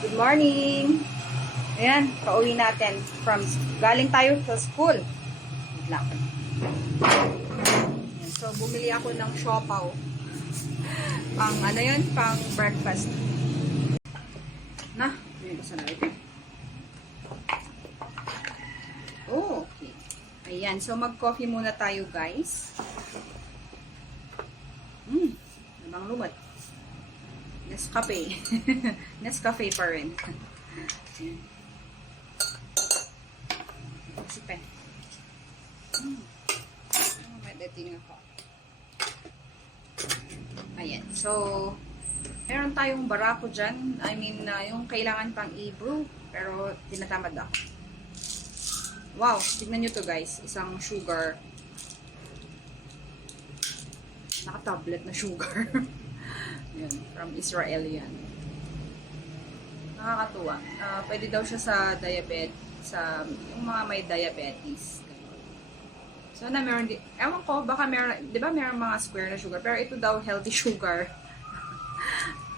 Good morning! Ayan, pauwi natin galing tayo sa school. Wait lang. Ayan, so, bumili ako ng siopaw. Pang breakfast. Yun ko sa ito. Oh, okay. Ayan, so mag-coffee muna tayo, guys. Namang lumot. Nescafe. Nescafe pa rin. Sipe. May dating ako. Ayan. So, meron tayong barako dyan. I mean, yung kailangan pang i-brew. Pero, tinatamad ako. Wow! Tignan nyo to, guys. Isang sugar. Naka-tablet na sugar. Yan, from Israel yan. Nakakatuwa. Pwede daw siya sa diabetes, yung mga may diabetes. So, meron din, ewan ko, baka meron, di ba meron mga square na sugar, pero ito daw healthy sugar.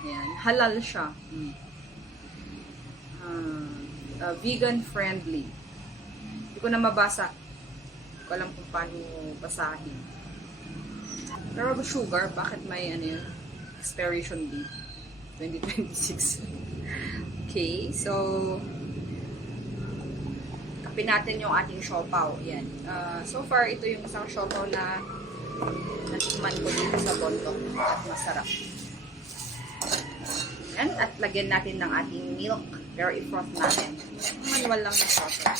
Ayan, halal siya. Vegan friendly. Hindi ko na mabasa. Hindi ko alam kung paano basahin. Pero sugar, bakit may ano yun? Expiration date 2026. Okay, so kapin natin yung ating siopaw. Yan. So far, ito yung isang siopaw na natikman ko dito sa Bondoc at masarap. Yan, at lagyan natin ng ating milk. Pero i-froth natin. Manual lang na siopaw.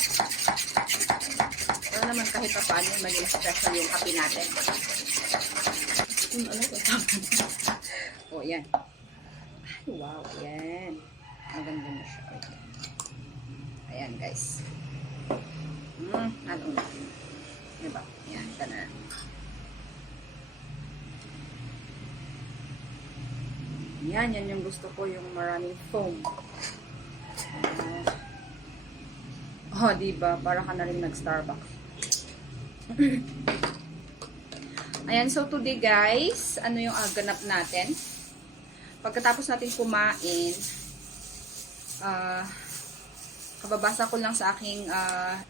Pero naman kahit pa paano maging special yung kape natin. Oh, yan. Ay, wow, yan. Maganda na siya. Ayan, guys. Ano na? Diba? Yan, ito na. Yan yung gusto ko, yung maraming foam. Diba? Para ka na rin nag-Starbucks. Ayan, so today guys, ano yung ganap natin? Pagkatapos natin kumain, kababasa ko lang sa aking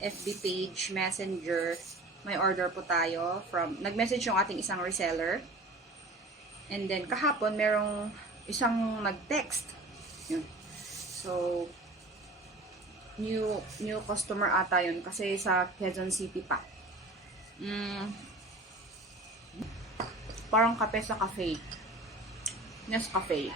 FB page, Messenger, may order po tayo nag-message yung ating isang reseller. And then, kahapon, merong isang nag-text. Yun. So, new customer ata yun, kasi sa Quezon City pa. Parang kape sa cafe. Nescafe.